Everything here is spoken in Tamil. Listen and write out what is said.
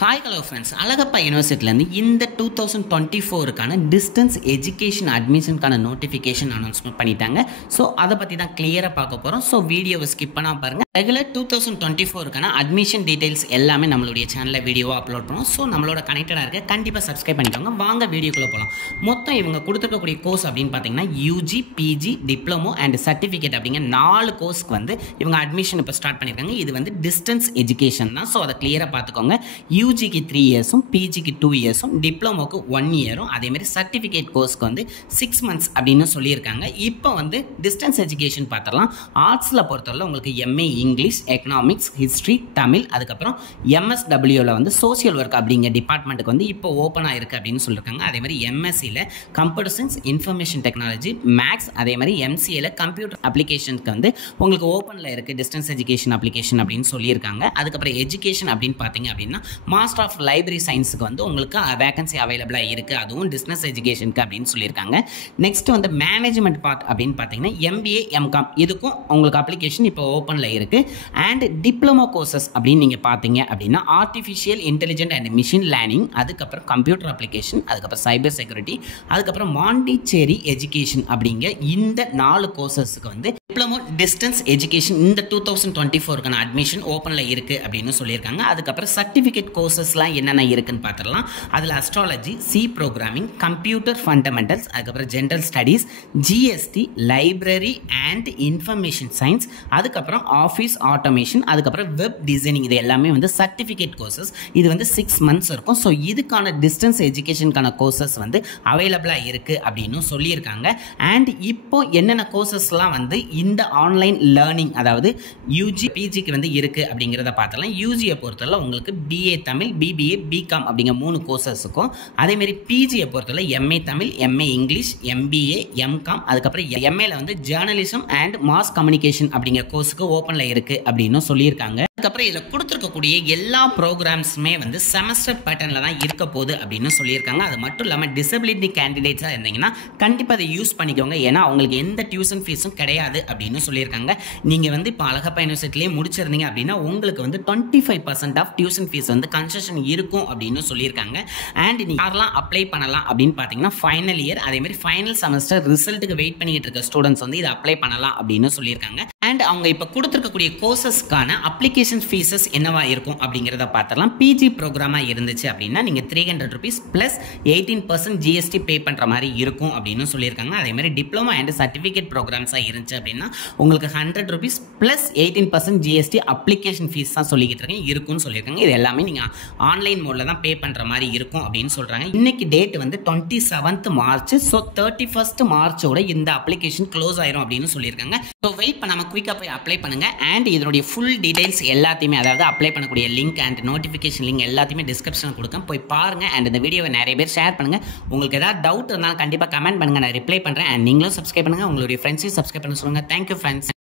ஹாய் ஹலோ ஃப்ரெண்ட்ஸ், அழகப்பா யூனிவர்சிட்டிலேருந்து இந்த 2024க்கான டிஸ்டன்ஸ் எஜுகேஷன் அட்மிஷனுக்கான நோட்டிஃபிகேஷன் அனௌன்ஸ்மெண்ட் பண்ணிட்டாங்க. ஸோ அதை பற்றி தான் கிளியராக பார்க்க போகிறோம். ஸோ வீடியோவை ஸ்கிப் பண்ணாமல் பாருங்கள். ரெகுலர் 2024க்கான அட்மிஷன் டீட்டெயில்ஸ் எல்லாமே நம்மளுடைய சேனலில் வீடியோவாக அப்லோட் பண்ணுவோம். ஸோ நம்மளோட கனெக்டடாக இருக்க கண்டிப்பாக சப்ஸ்கிரைப் பண்ணிக்கோங்க. வாங்க வீடியோக்குள்ளே போகலாம். மொத்தம் இவங்க கொடுத்துருக்கக்கூடிய கோர்ஸ் அப்படின்னு பார்த்தீங்கன்னா UG, PG, diploma and certificate அப்படிங்கிற 4 கோர்ஸ்க்கு வந்து இவங்க அட்மிஷன் இப்போ ஸ்டார்ட் பண்ணியிருக்காங்க. இது வந்து டிஸ்டன்ஸ் எஜுகேஷன் தான். ஸோ அதை கிளியராக பார்த்துக்கோங்க. யூஜிக்கு 3 இயர்ஸும், பிஜிக்கு 2 இயர்ஸும், டிப்ளமோக்கு 1 இயரும், அதேமாதிரி சர்டிஃபிகேட் கோர்ஸ்க்கு வந்து 6 மந்த்ஸ் அப்படின்னு சொல்லியிருக்காங்க. இப்போ வந்து டிஸ்டன்ஸ் எஜுகேஷன் பார்த்துடலாம். ஆர்ட்ஸில் பொறுத்தவரை உங்களுக்கு MA English, economics, history, Tamil, அதுக்கப்புறம் எம்எஸ்டபிள்யூவில் வந்து சோசியல் ஒர்க் அப்படிங்கிற டிபார்ட்மெண்ட்டுக்கு வந்து இப்போ ஓப்பனாக இருக்குது அப்படின்னு சொல்லியிருக்காங்க. அதே மாதிரி எம்எஸ்சியில் computer science, information technology, maths, அதே மாதிரி எம்சிஏல கம்ப்யூட்டர் அப்ளிகேஷனுக்கு வந்து உங்களுக்கு ஓப்பனில் இருக்குது டிஸ்டன்ஸ் எஜுகேஷன் அப்ளிகேஷன் அப்படின்னு சொல்லியிருக்காங்க. அதுக்கப்புறம் எஜுகேஷன் அப்படின்னு பார்த்தீங்க அப்படின்னா மாஸ்டர் ஆஃப் லைப்ரரி சயின்ஸுக்கு வந்து உங்களுக்கு வேகன்சி அவைலபிளாக இருக்குது, அதுவும் டிஸ்டன்ஸ் எஜுகேஷனுக்கு அப்படின்னு சொல்லியிருக்காங்க. நெக்ஸ்ட் வந்து மேனேஜ்மெண்ட் பார்ட் அப்படின்னு பார்த்தீங்கன்னா எம்பிஏ, எம்காம் இதுக்கும் உங்களுக்கு அப்ளிகேஷன் இப்போ ஓப்பனில் இருக்குது. அண்ட் டிப்ளமோ கோர்சஸ் அப்படின்னு நீங்கள் பார்த்தீங்க அப்படின்னா artificial intelligent and machine learning, அதுக்கப்புறம் கம்ப்யூட்டர் அப்ளிகேஷன், அதுக்கப்புறம் சைபர் செக்யூரிட்டி, அதுக்கப்புறம் மாண்டிச்சேரி எஜுகேஷன் அப்படிங்க இந்த 4 கோர்சஸ்க்கு வந்து டிப்ளமோ டிஸ்டன்ஸ் எஜுகேஷன் இந்த 2024க்கான அட்மிஷன் ஓப்பனில் இருக்குது அப்படின்னு சொல்லியிருக்காங்க. அதுக்கப்புறம் சர்டிஃபிகேட் கோர்சஸ்லாம் என்னென்ன இருக்குன்னு பார்த்துடலாம். அதில் astrology, C programming, computer fundamentals, அதுக்கப்புறம் general studies, GST, library and information science, அதுக்கப்புறம் ஆஃபீஸ் ஆட்டோமேஷன், அதுக்கப்புறம் வெப் டிசைனிங், இது எல்லாமே வந்து சர்டிஃபிகேட் கோர்சஸ். இது வந்து 6 மந்த்ஸ் இருக்கும். ஸோ இதுக்கான டிஸ்டன்ஸ் எஜுகேஷனுக்கான கோர்சஸ் வந்து அவைலபிளாக இருக்குது அப்படின்னு சொல்லியிருக்காங்க. அண்ட் இப்போ என்னென்ன கோர்சஸ்லாம் வந்து இந்த ஆன்லைன் லேர்னிங் அதாவது யூஜி, பிஜிக்கு வந்து இருக்குது அப்படிங்கிறத பார்த்தலாம். யூஜியை பொறுத்தவரை உங்களுக்கு பிஏ தமிழ், பிபிஏ, பிகாம் அப்படிங்கிற 3 கோர்சஸுக்கும், அதேமாரி பிஜியை பொறுத்தவரை MA Tamil, MA English, MBA, MCom, அதுக்கப்புறம் எம்ஏல வந்து ஜேர்னலிசம் அண்ட் மாஸ் கம்யூனிகேஷன் அப்படிங்கிற கோர்ஸுக்கு ஓப்பனில் இருக்குது அப்படின்னு சொல்லியிருக்காங்க. அதுக்கப்புறம் இதில் கொடுத்துருக்கக்கூடிய எல்லா ப்ரோக்ராம்ஸுமே வந்து செமஸ்டர் பேட்டர்னில் தான் இருக்க போகுது அப்படின்னு சொல்லியிருக்காங்க. அது மட்டும் இல்லாமல் டிசபிலிட்டி கேண்டிடேட்ஸாக இருந்தீங்கன்னா கண்டிப்பாக அதை யூஸ் பண்ணிக்கோங்க. ஏன்னா அவங்களுக்கு எந்த டியூஷன் ஃபீஸும் கிடையாது அப்படின்னு சொல்லியிருக்காங்க. நீங்கள் வந்து இப்போ அழகப்பா யூனிவர்சிட்டிலேயே முடிச்சிருந்தீங்க அப்படின்னா உங்களுக்கு வந்து 25% ஆஃப் டியூஷன் ஃபீஸ் வந்து கன்செஷன் இருக்கும் அப்படின்னு சொல்லியிருக்காங்க. அண்ட் நீங்கள் யாரெல்லாம் அப்ளை பண்ணலாம் அப்படின்னு பார்த்தீங்கன்னா ஃபைனல் இயர், அதேமாதிரி ஃபைனல் செமஸ்டர் ரிசல்ட்டுக்கு வெயிட் பண்ணிட்டு இருக்க ஸ்டூடெண்ட்ஸ் வந்து இதை அப்ளை பண்ணலாம் அப்படின்னு சொல்லியிருக்காங்க. அண்ட் அவங்க இப்போ கொடுத்துருக்கக்கூடிய கோர்சஸ்க்கான அப்ளிகேஷன் ஃபீஸஸ் என்னவா இருக்கும் அப்படிங்கிறத பார்த்துடலாம். பிஜி ப்ரோக்ராமாக இருந்துச்சு அப்படின்னா நீங்கள் 300 rupees ப்ளஸ் 18% ஜிஎஸ்டி பே பண்ணுற மாதிரி இருக்கும் அப்படின்னு சொல்லியிருக்காங்க. அதேமாதிரி டிப்ளமோ அண்ட் சர்டிஃபிகேட் ப்ரோக்ராம்ஸாக இருந்துச்சு அப்படின்னா உங்களுக்கு 100 rupees plus 18% GST application fees தான் சொல்லிக்கிட்டு இருக்கேன் இருக்குன்னு சொல்லியிருக்காங்க. இது எல்லாமே நீங்கள் ஆன்லைன் மோடில் தான் பே பண்ணுற மாதிரி இருக்கும் அப்படின்னு சொல்கிறாங்க. இன்னைக்கு டேட் வந்து 27th March. So 31st March இந்த அப்ளிகேஷன் க்ளோஸ் ஆயிரும் அப்படின்னு சொல்லியிருக்காங்க. ஸோ வெயிட் பண்ணாமல் குயிக்காக போய் அப்ளை பண்ணுங்க. அண்ட் இதனுடைய ஃபுல் டீடைல்ஸ் எல்லாத்தையுமே, அதாவது அப்ளை பண்ணக்கூடிய லிங்க் அண்ட் நோட்டிஃபிகேஷன் லிங்க் எல்லாத்தையுமே டிஸ்கிரிப்ஷனில் கொடுக்க போய் பாருங்க. அண்ட் இந்த வீடியோவை நிறைய பேர் ஷேர் பண்ணுங்க. உங்களுக்கு ஏதாவது டவுட் இருந்தாலும் கண்டிப்பாக கமெண்ட் பண்ணுங்க, நான் ரிப்ளை பண்ணுறேன். அண்ட் நீங்களும் சப்ஸ்கிரைப் பண்ணுங்க, உங்களுடைய ஃப்ரெண்ட்ஸையும் சப்ஸ்கிரைப் பண்ண சொல்லுங்க. Thank you friends.